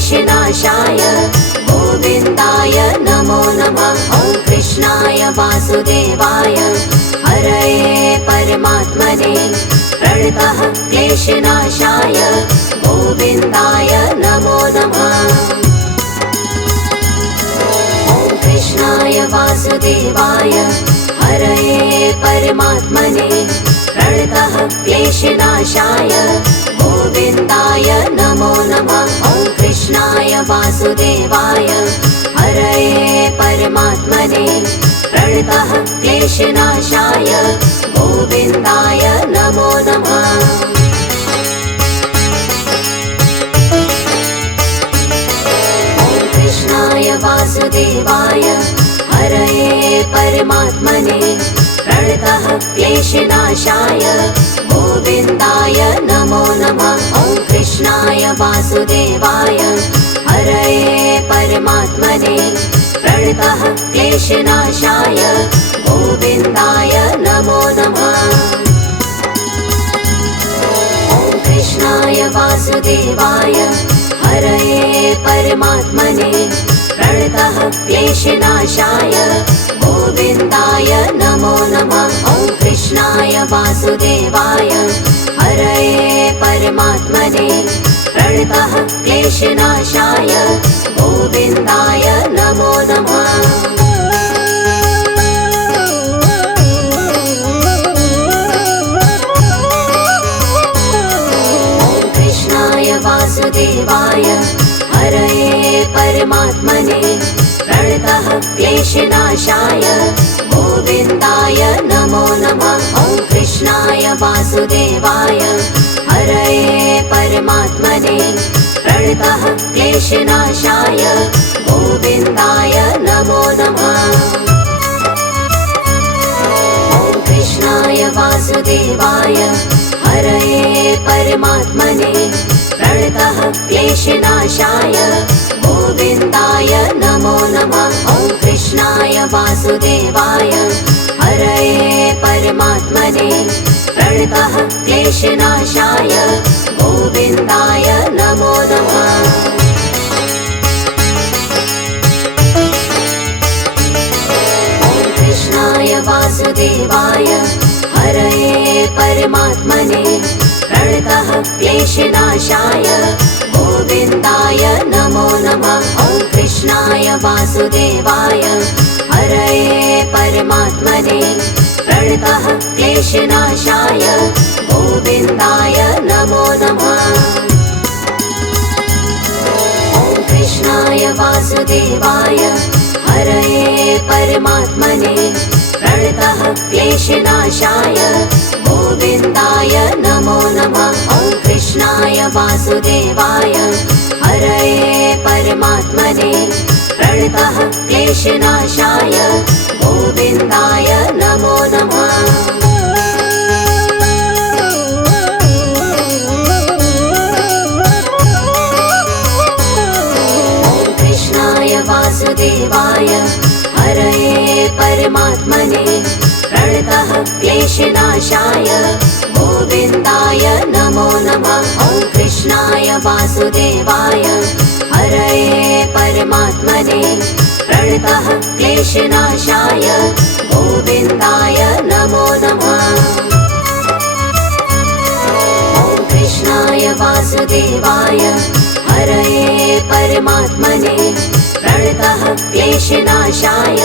क्लेशनाशाय गोविन्दाय नमो नमः। ॐ कृष्णाय वासुदेवाय हरये परमात्मने प्रणतः क्लेशनाशाय गोविन्दाय नमो नमः। ॐ कृष्णाय वासुदेवाय हरये परमात्मने प्रणतः क्लेशनाशाय गोविन्दाय नमो नमः। ॐ कृष्णाय वासुदेवाय हरये परमात्मने प्रणतः क्लेशनाशाय गोविन्दाय नमो नमः। ॐ कृष्णाय वासुदेवाय हरये परमात्मने प्रणतः क्लेशनाशाय गोविन्दाय नमो नमः। ॐ कृष्णाय वासुदेवाय हरये परमात्मने प्रणतः क्लेशनाशाय गोविन्दाय नमो नमः। ॐ कृष्णाय वासुदेवाय हरये परमात्मने प्रणतः क्लेशनाशाय गोविन्दाय नमो नमः। ॐ कृष्णाय वासुदेवाय हरये परमात्मने प्रणतः क्लेशनाशाय गोविन्दाय नमो नमः। ॐ कृष्णाय वासुदेवाय हरये परमात्मने प्रणतः क्लेशनाशाय गोविन्दाय नमो नमः। ॐ कृष्णाय वासुदेवाय हरये परमात्मने प्रणतः क्लेशनाशाय गोविन्दाय नमो नमः। ॐ कृष्णाय वासुदेवाय हरये परमात्मने प्रणतः क्लेशनाशाय गोविन्दाय नमो नमः। ॐ कृष्णाय वासुदेवाय हरये परमात्मने प्रणतः क्लेशनाशाय गोविन्दाय नमो नमः। ॐ कृष्णाय वासुदेवाय हरये परमात्मने प्रणतः क्लेशनाशाय गोविन्दाय नमो नमः। ॐ कृष्णाय वासुदेवाय हरये परमात्मने प्रणतः क्लेशनाशाय गोविन्दाय नमो नमः। ॐ कृष्णाय वासुदेवाय हरये परमात्मने प्रणतः क्लेशनाशाय गोविन्दाय नमो नमः। ॐ कृष्णाय वासुदेवाय हरये परमात्मने प्रणतः क्लेशनाशाय गोविन्दाय नमो नमः। ॐ कृष्णाय वासुदेवाय हरये परमात्मने प्रणतः क्लेशनाशाय गोविन्दाय नमो नमः। ॐ कृष्णाय वासुदेवाय हरये परमात्मने प्रणतः क्लेशनाशाय गोविन्दाय नमो नमः। ॐ कृष्णाय वासुदेवाय हरये परमात्मने प्रणतः क्लेशनाशाय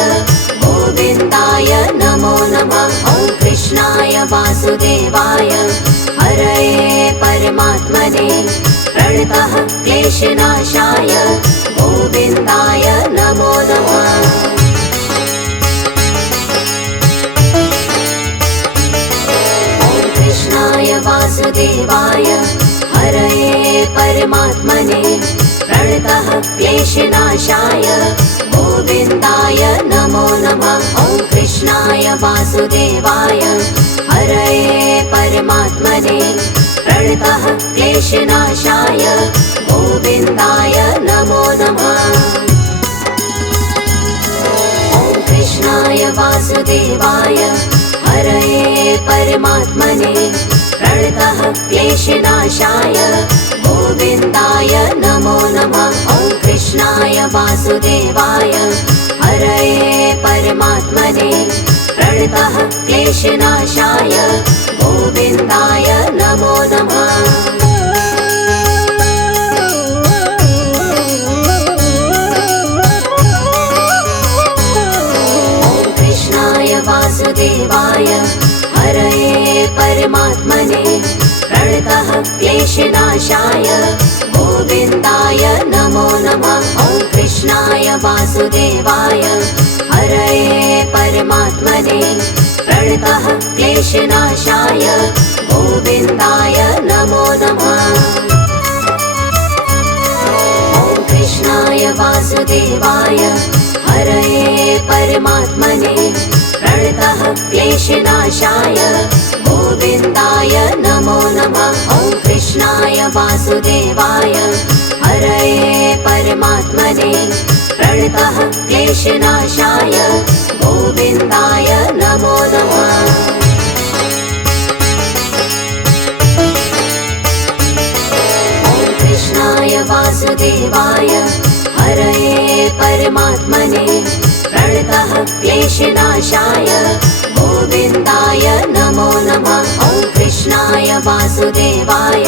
गोविन्दाय नमो नमः। ॐ कृष्णाय वासुदेवाय हरये परमात्मने प्रणतः क्लेशनाशाय गोविन्दाय नमो नमः। ॐ कृष्णाय वासुदेवाय हरये परमात्मने प्रणतः क्लेशनाशाय गोविन्दाय नमो नमः। ॐ कृष्णाय वासुदेवाय हरये परमात्मने प्रणतः क्लेशनाशाय गोविन्दाय नमो नमः। ॐ कृष्णाय वासुदेवाय हरये परमात्मने प्रणतः क्लेशनाशाय गोविन्दाय नमो नमः। वासुदेवाय हरये परमात्मने प्रणतः क्लेशनाशाय गोविन्दाय नमो नमः। वासुदेवाय हरये परमात्मने प्रणतः क्लेशनाशाय गोविन्दाय नमो नमः। ॐ कृष्णाय वासुदेवाय हरये परमात्मने प्रणतः क्लेशनाशाय गोविन्दाय नमो नमः। ॐ कृष्णाय वासुदेवाय हरये परमात्मने प्रणतः क्लेशनाशाय गोविन्दाय नमो नमः। ॐ कृष्णाय वासुदेवाय हरये परमात्मने प्रणतः क्लेशनाशाय गोविन्दाय नमो नमः। ॐ कृष्णाय वासुदेवाय हरये परमात्मने प्रणतः क्लेशनाशाय गोविन्दाय नमो नमः। ॐ कृष्णाय वासुदेवाय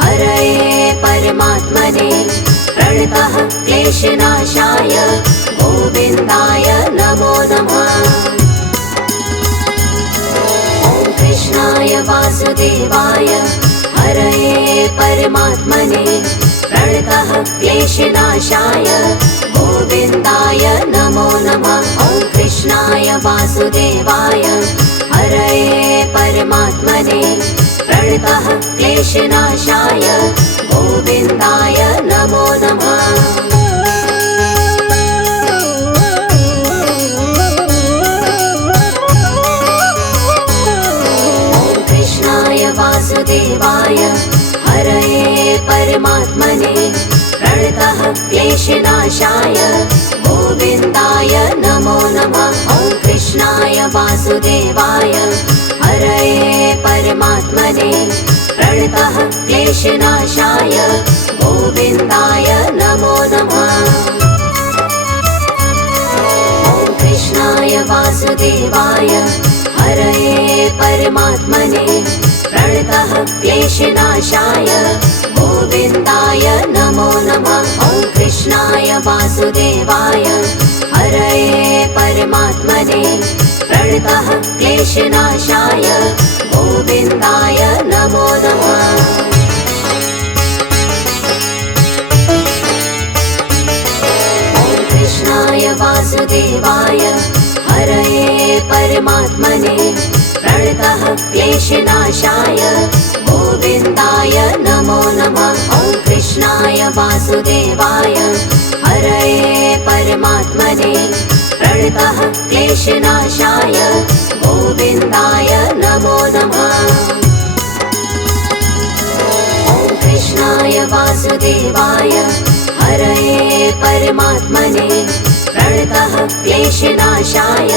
हरये परमात्मने प्रणतः क्लेशनाशाय गोविन्दाय नमो नमः। ॐ कृष्णाय वासुदेवाय हरये परमात्मने प्रणतः क्लेशनाशाय गोविन्दाय नमो नमः। ॐ कृष्णाय वासुदेवाय हरये परमात्मने प्रणतः क्लेशनाशाय गोविन्दाय नमो नमः। ॐ कृष्णाय वासुदेवाय हरये परमात्मने प्रणतः क्लेशनाशाय गोविन्दाय नमो नमः। ॐ कृष्णाय वासुदेवाय हरये परमात्मने प्रणतः क्लेशनाशाय गोविन्दाय नमो नमः। ॐ कृष्णाय वासुदेवाय हरये परमात्मने प्रणतः क्लेशनाशाय गोविन्दाय नमो नमः। ॐ कृष्णाय वासुदेवाय हरये परमात्मने प्रणतः क्लेशनाशाय गोविन्दाय नमो नमः। ॐ कृष्णाय वासुदेवाय हरये परमात्मने प्रणतः क्लेशनाशाय गोविन्दाय नमो नमः। ॐ कृष्णाय वासुदेवाय हरये परमात्मने प्रणतः क्लेशनाशाय गोविन्दाय नमो नमः। ॐ कृष्णाय वासुदेवाय हरये परमात्मने प्रणतः क्लेशनाशाय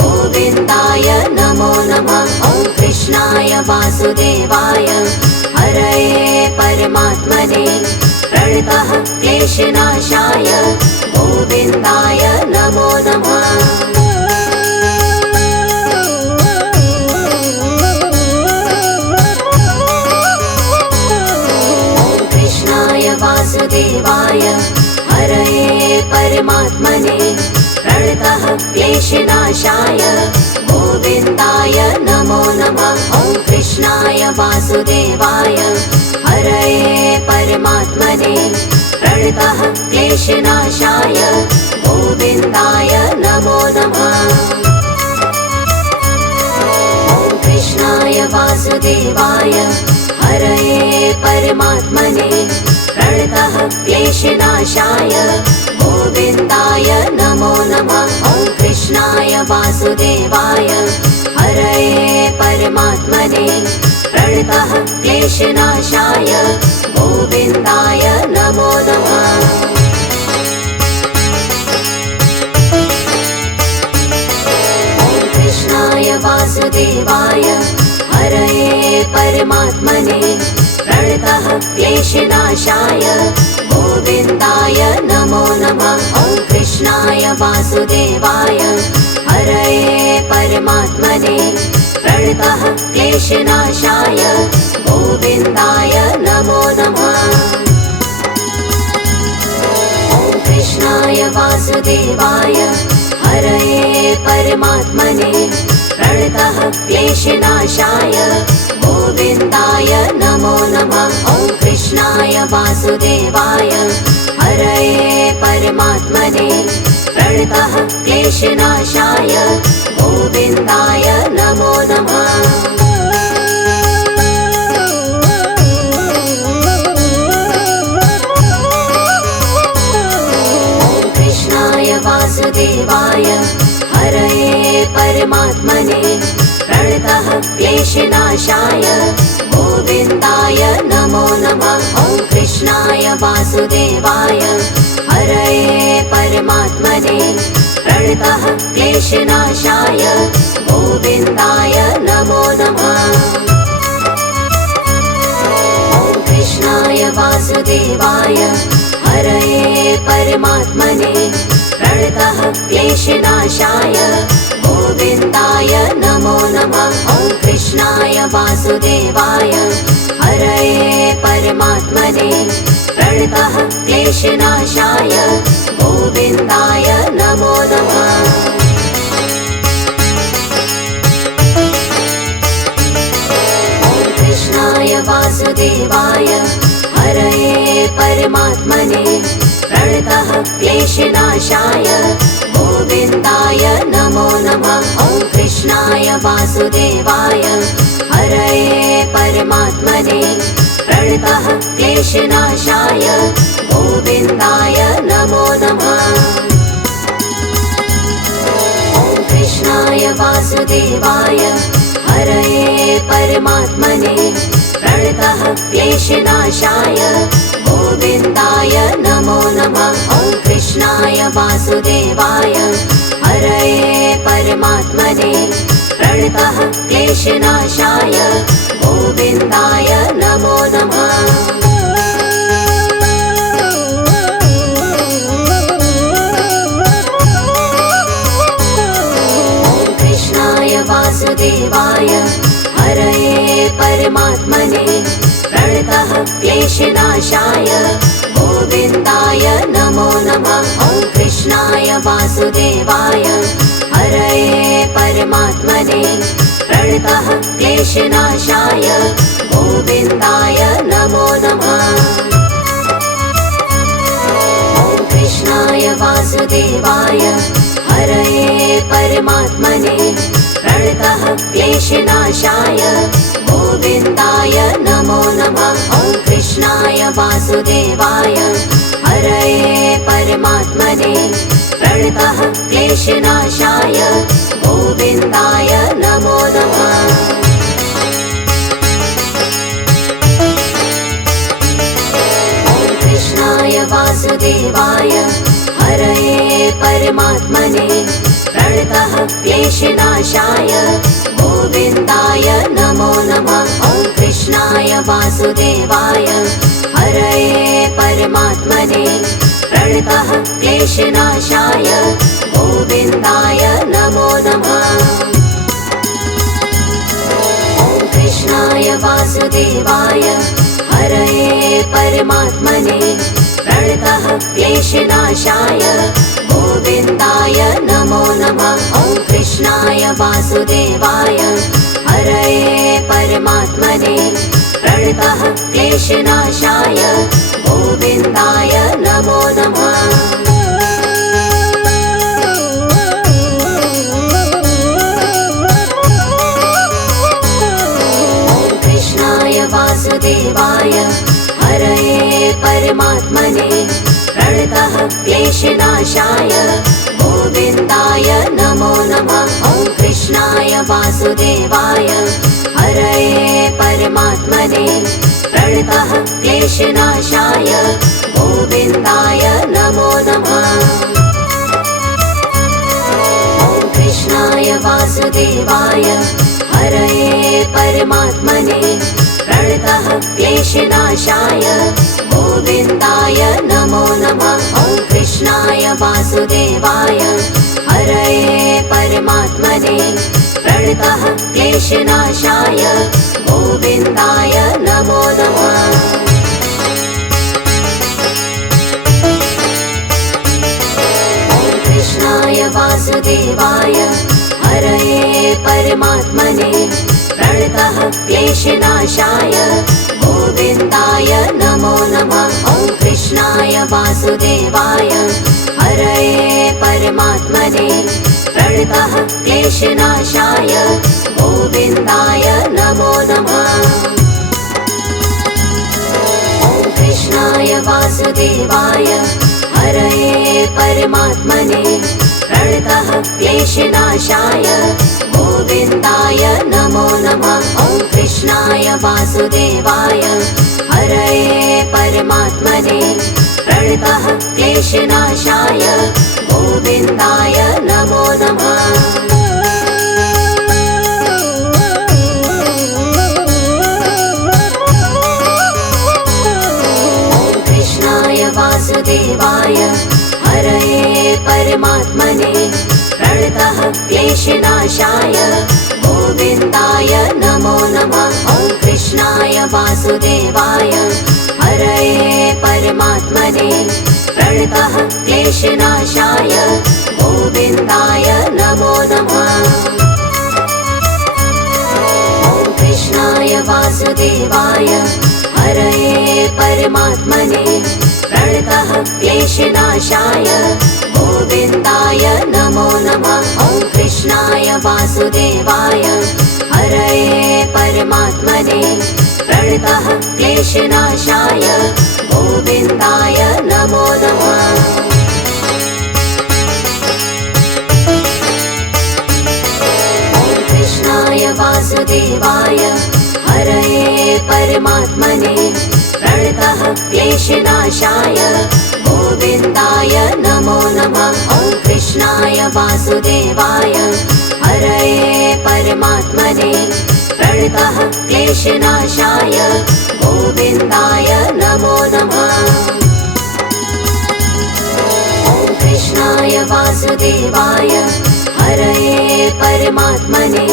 गोविन्दाय नमो नमः। ॐ कृष्णाय वासुदेवाय हरये परमात्मने प्रणतः क्लेशनाशाय गोविन्दाय नमो नमः। ॐ कृष्णाय वासुदेवाय हरये परमात्मने प्रणतः क्लेशनाशाय गोविन्दाय नमो नमः। ॐ कृष्णाय वासुदेवाय हरये परमात्मने प्रणतः क्लेशनाशाय गोविन्दाय नमो नमः। ॐ कृष्णाय वासुदेवाय हरये परमात्मने प्रणतः क्लेशनाशाय गोविन्दाय नमो नमः। ॐ कृष्णाय वासुदेवाय हरये परमात्मने प्रणतः क्लेशनाशाय गोविन्दाय नमो नमः। ॐ कृष्णाय वासुदेवाय हरये परमात्मने प्रणतः क्लेशनाशाय गोविन्दाय नमो नमः। वासुदेवाय हरये परमात्मने प्रणतः क्लेशनाशाय गोविन्दाय नमो नमः। ॐ कृष्णाय वासुदेवाय हरये परमात्मने प्रणतः क्लेशनाशाय गोविन्दाय नमो नमः। ॐ कृष्णाय वासुदेवाय हरये परमात्मने प्रणतः क्लेशनाशाय गोविन्दाय नमो नमः। ॐ कृष्णाय वासुदेवाय हरये परमात्मने प्रणतः क्लेशनाशाय गोविन्दाय नमो नमः। ॐ कृष्णाय वासुदेवाय हरये परमात्मने प्रणतः क्लेशनाशाय गोविन्दाय नमो नमः। ॐ कृष्णाय वासुदेवाय हरये परमात्मने प्रणतः क्लेशनाशाय गोविन्दाय नमो नमः। ॐ कृष्णाय वासुदेवाय हरये परमात्मने प्रणतः क्लेशनाशाय गोविन्दाय नमो नमः। ॐ कृष्णाय वासुदेवाय हरये परमात्मने प्रणतः क्लेशनाशाय गोविन्दाय नमो नमः। ॐ कृष्णाय वासुदेवाय हरये परमात्मने प्रणतः क्लेशनाशाय गोविन्दाय नमो नमः। ॐ कृष्णाय वासुदेवाय हरये परमात्मने प्रणतः क्लेशनाशाय गोविन्दाय नमो नमः। ॐ कृष्णाय वासुदेवाय हरये परमात्मने प्रणतः क्लेशनाशाय गोविन्दाय नमो नमः। ॐ कृष्णाय वासुदेवाय हरये परमात्मने प्रणतः क्लेशनाशाय गोविन्दाय नमो नमः। ॐ कृष्णाय वासुदेवाय हरये परमात्मने प्रणतः क्लेशनाशाय गोविन्दाय नमो नमः। ॐ कृष्णाय वासुदेवाय हरये परमात्मने प्रणतः क्लेशनाशाय गोविन्दाय नमो नमः। ॐ कृष्णाय वासुदेवाय हरये परमात्मने प्रणतः क्लेशनाशाय गोविन्दाय नमो नमः। ॐ कृष्णाय वासुदेवाय हरये परमात्मने प्रणतः क्लेशनाशाय गोविन्दाय नमो नमः। ॐ कृष्णाय वासुदेवाय हरये परमात्मने प्रणतः क्लेशनाशाय गोविन्दाय नमो नमः। ॐ कृष्णाय वासुदेवाय हरये परमात्मने प्रणतः क्लेशनाशाय गोविन्दाय नमो नमः। ॐ कृष्णाय वासुदेवाय हरये परमात्मने प्रणतः क्लेशनाशाय गोविन्दाय नमो नमः। ॐ कृष्णाय वासुदेवाय हरये परमात्मने प्रणतः क्लेशनाशाय गोविन्दाय नमो नमः। ॐ कृष्णाय वासुदेवाय हरये परमात्मने प्रणतः क्लेशनाशाय गोविन्दाय नमो नमः। ॐ कृष्णाय वासुदेवाय हरये परमात्मने प्रणतः क्लेशनाशाय गोविन्दाय नमो नमः। ॐ कृष्णाय कृष्णाय वासुदेवाय हरये परमात्मने प्रणतः क्लेशनाशाय गोविन्दाय नमो नमः। कृष्णाय वासुदेवाय हरये परमात्मने प्रणतः क्लेशनाशाय गोविन्दाय नमो नमः। ॐ कृष्णाय वासुदेवाय हरये परमात्मने प्रणतः क्लेशनाशाय गोविन्दाय नमो नमः। ॐ कृष्णाय वासुदेवाय हरये परमात्मने प्रणतः क्लेशनाशाय गोविन्दाय नमो नमः। ॐ कृष्णाय वासुदेवाय हरये परमात्मने प्रणतः क्लेशनाशाय गोविन्दाय नमो नमः। वासुदेवाय हरये परमात्मने प्रणतः क्लेशनाशाय गोविन्दाय नमो नमः। ॐ कृष्णाय वासुदेवाय हरये परमात्मने प्रणतः क्लेशनाशाय गोविन्दाय नमो नमः। ॐ कृष्णाय वासुदेवाय हरये परमात्मने प्रणतः क्लेशनाशाय गोविन्दाय नमो नमः। ॐ कृष्णाय वासुदेवाय हरये परमात्मने प्रणतः क्लेशनाशाय गोविन्दाय नमो नमः। ॐ कृष्णाय वासुदेवाय हरये परमात्मने प्रणतः क्लेशनाशाय गोविन्दाय नमो नमः। ॐ कृष्णाय वासुदेवाय हरये परमात्मने प्रणतः क्लेशनाशाय गोविन्दाय नमो नमः। ॐ कृष्णाय वासुदेवाय हरये परमात्मने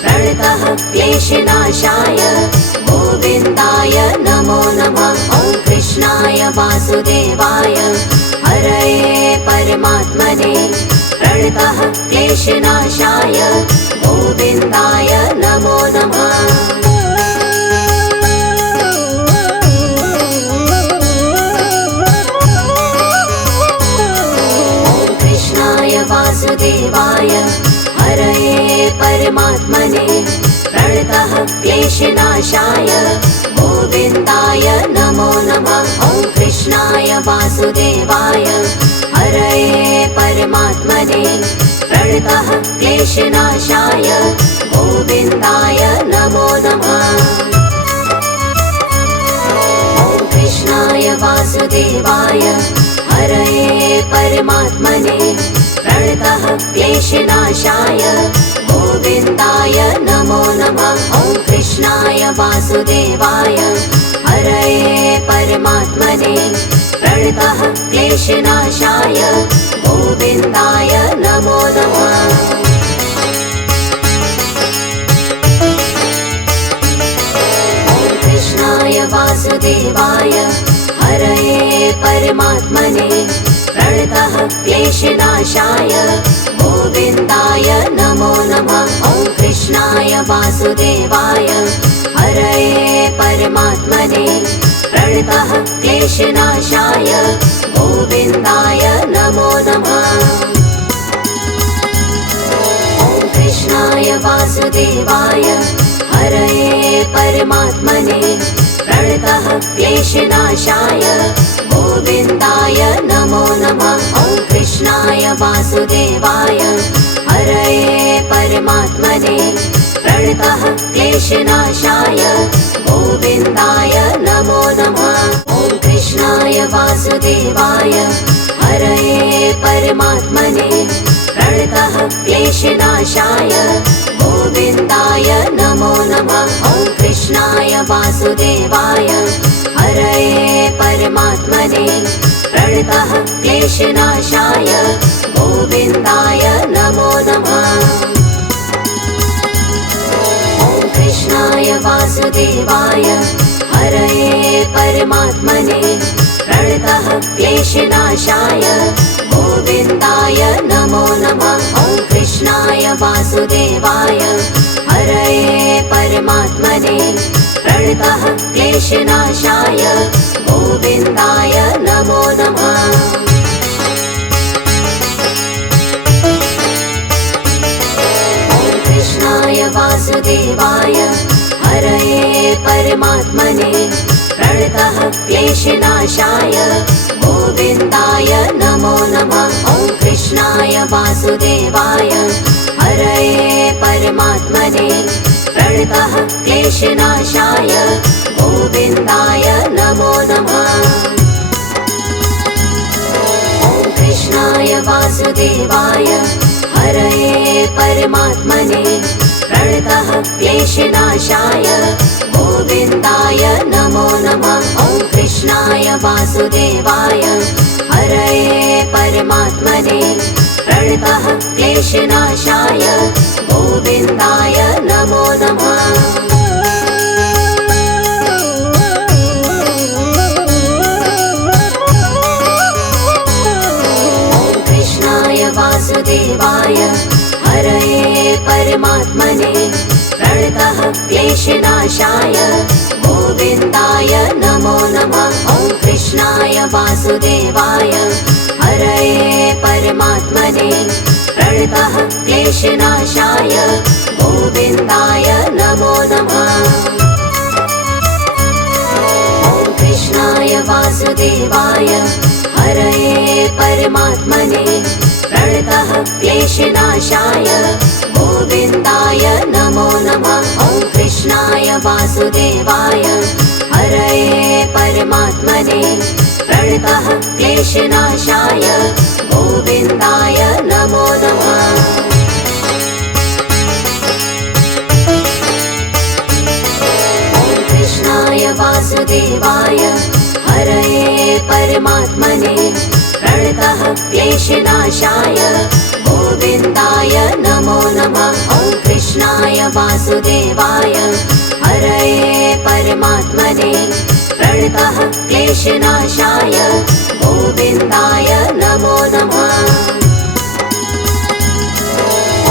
प्रणतः क्लेशनाशाय गोविन्दाय नमो नमः। ॐ कृष्णाय वासुदेवाय हरये परमात्मने प्रणतः क्लेशनाशाय गोविन्दाय नमो नमः। ॐ कृष्णाय वासुदेवाय हरये परमात्मने प्रणतः क्लेशनाशाय गोविन्दाय नमो नमः। ॐ कृष्णाय वासुदेवाय हरये परमात्मने प्रणतः क्लेशनाशाय गोविन्दाय नमो नमः। ॐ कृष्णाय वासुदेवाय हरये परमात्मने प्रणतः क्लेशनाशाय गोविन्दाय नमो नमः। ॐ कृष्णाय वासुदेवाय हरये परमात्मने प्रणतः क्लेशनाशाय गोविन्दाय नमो नमः। ॐ कृष्णाय वासुदेवाय हरये परमात्मने प्रणतः क्लेशनाशाय गोविन्दाय नमो नमः। ॐ कृष्णाय वासुदेवाय हरये परमात्मने प्रणतः क्लेशनाशाय गोविन्दाय नमो नमः। ॐ कृष्णाय वासुदेवाय हरये परमात्मने प्रणतः क्लेशनाशाय गोविन्दाय नमो नमः। ॐ कृष्णाय वासुदेवाय हरये परमात्मने प्रणतः क्लेशनाशाय गोविन्दाय नमो नमः। ॐ कृष्णाय वासुदेवाय हरये परमात्मने प्रणतः क्लेशनाशाय गोविन्दाय नमो नमः। ॐ कृष्णाय वासुदेवाय हरये परमात्मने प्रणतः क्लेशनाशाय गोविन्दाय नमो नमः। ॐ कृष्णाय वासुदेवाय हरये परमात्मने प्रणतः क्लेशनाशाय गोविन्दाय नमो नमः। ॐ कृष्णाय वासुदेवाय हरये परमात्मने प्रणतः क्लेशनाशाय गोविन्दाय नमो नमः। ॐ कृष्णाय वासुदेवाय हरये परमात्मने प्रणतः क्लेशनाशाय गोविन्दाय नमो नमः। ॐ कृष्णाय वासुदेवाय हरये परमात्मने प्रणतः क्लेशनाशाय गोविन्दाय नमो नमः। ॐ कृष्णाय वासुदेवाय हरये परमात्मने प्रणतः क्लेशनाशाय गोविन्दाय नमो नमः। ॐ कृष्णाय वासुदेवाय हरये परमात्मने प्रणतः क्लेशनाशाय गोविन्दाय नमो नमः। ॐ कृष्णाय वासुदेवाय हरये परमात्मने प्रणतः क्लेशनाशाय गोविन्दाय नमो नमः। ॐ कृष्णाय वासुदेवाय हरये परमात्मने प्रणतः क्लेशनाशाय गोविन्दाय नमो नमः। ॐ कृष्णाय वासुदेवाय हरये परमात्मने प्रणतः क्लेशनाशाय गोविन्दाय नमो नमः। ॐ कृष्णाय वासुदेवाय हरये परमात्मने प्रणतः क्लेशनाशाय गोविन्दाय नमो नमः। ॐ कृष्णाय वासुदेवाय हरये परमात्मने प्रणतः क्लेशनाशाय गोविन्दाय नमो नमः। ॐ कृष्णाय वासुदेवाय हरये परमात्मने प्रणतः क्लेशनाशाय गोविन्दाय नमो नमः।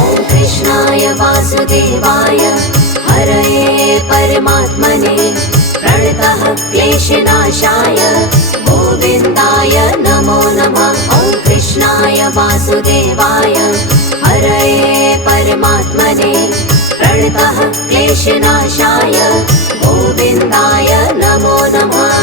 ॐ कृष्णाय वासुदेवाय हरये परमात्मने प्रणतः क्लेशनाशाय गोविन्दाय नमो नमः। ॐ कृष्णाय वासुदेवाय हरये परमात्मने प्रणतः क्लेशनाशाय गोविन्दाय नमो नमः।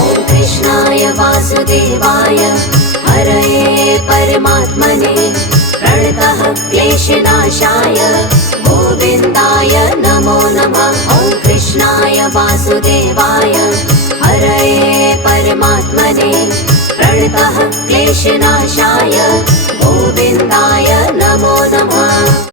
ॐ कृष्णाय वासुदेवाय हरये परमात्मने प्रणतः क्लेशनाशाय गोविन्दाय नमो नमः। ॐ कृष्णाय वासुदेवाय हरये परमात्मने प्रणतः क्लेशनाशाय गोविन्दाय नमो नमः।